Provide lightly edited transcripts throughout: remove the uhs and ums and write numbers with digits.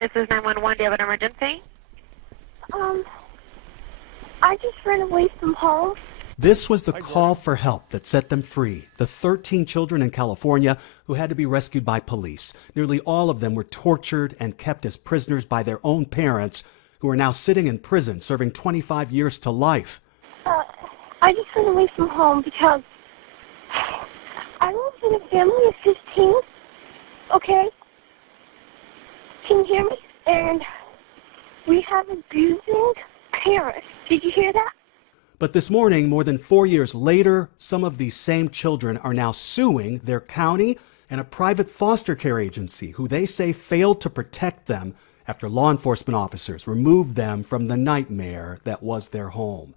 This is 911. Do you have an emergency? I just ran away from home. This was the call for help that set them free. The 13 children in California who had to be rescued by police. Nearly all of them were tortured and kept as prisoners by their own parents, who are now sitting in prison serving 25 years to life. I just ran away from home because I live in a family of 15, okay? Can you hear me? And we have abusing parents. Did you hear that? But this morning, more than 4 years later, some of these same children are now suing their county and a private foster care agency who they say failed to protect them after law enforcement officers removed them from the nightmare that was their home.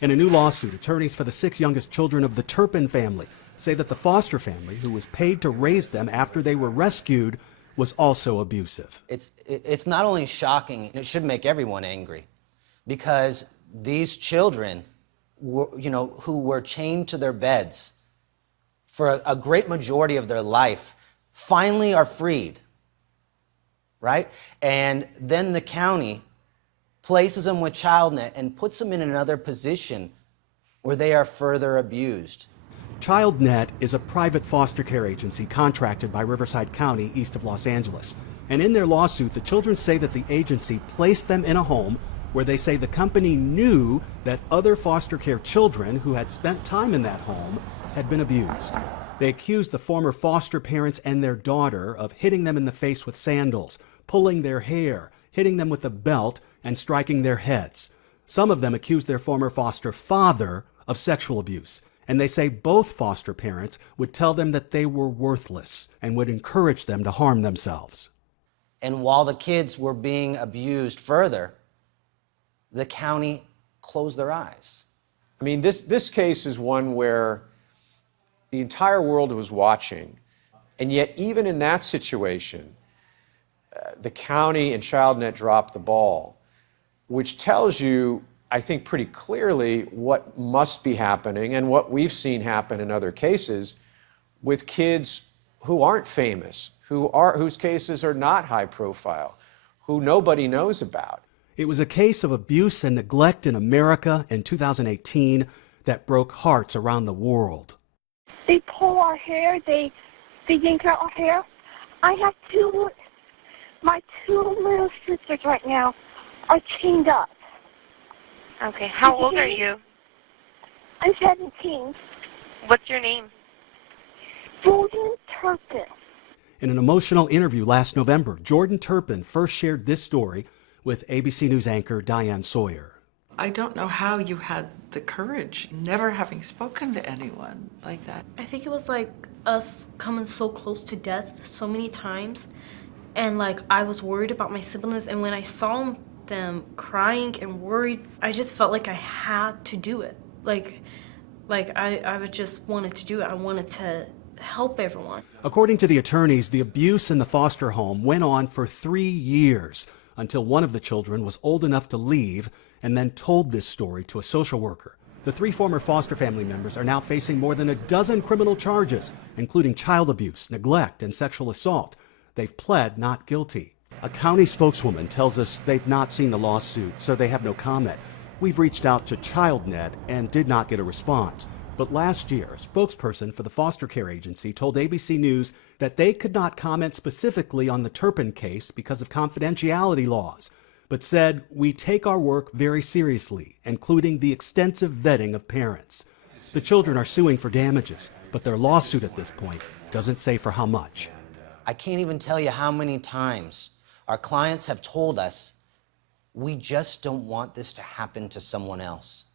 In a new lawsuit, attorneys for the 6 youngest children of the Turpin family say that the foster family, who was paid to raise them after they were rescued, was also abusive. It's not only shocking, it should make everyone angry, because these children who were chained to their beds for a great majority of their life finally are freed, right? And then the county places them with ChildNet and puts them in another position where they are further abused. ChildNet is a private foster care agency contracted by Riverside County east of Los Angeles. And in their lawsuit, the children say that the agency placed them in a home where they say the company knew that other foster care children who had spent time in that home had been abused. They accused the former foster parents and their daughter of hitting them in the face with sandals, pulling their hair, hitting them with a belt, and striking their heads. Some of them accused their former foster father of sexual abuse. And they say both foster parents would tell them that they were worthless and would encourage them to harm themselves. And while the kids were being abused further, the county closed their eyes. I mean, this case is one where the entire world was watching, and yet even in that situation, the county and ChildNet dropped the ball, which tells you, I think, pretty clearly what must be happening and what we've seen happen in other cases with kids who aren't famous, whose cases are not high profile, who nobody knows about. It was a case of abuse and neglect in America in 2018 that broke hearts around the world. They pull our hair. They yank out our hair. I have my 2 little sisters right now are chained up. Okay. How old are you? I'm 17. What's your name? Turpin. In an emotional interview last November, Jordan Turpin first shared this story with ABC News anchor Diane Sawyer. I don't know how you had the courage, never having spoken to anyone like that. I think it was like us coming so close to death so many times, and like I was worried about my siblings, and when I saw them crying and worried, I just felt like I had to do it. Like I just wanted to do it. I wanted to help everyone. According to the attorneys, the abuse in the foster home went on for 3 years until one of the children was old enough to leave and then told this story to a social worker. The 3 former foster family members are now facing more than a dozen criminal charges, including child abuse, neglect, and sexual assault. They've pled not guilty. A county spokeswoman tells us they've not seen the lawsuit, so they have no comment. We've reached out to ChildNet and did not get a response. But last year, a spokesperson for the foster care agency told ABC News that they could not comment specifically on the Turpin case because of confidentiality laws, but said, "We take our work very seriously, including the extensive vetting of parents." The children are suing for damages, but their lawsuit at this point doesn't say for how much. I can't even tell you how many times our clients have told us, we just don't want this to happen to someone else.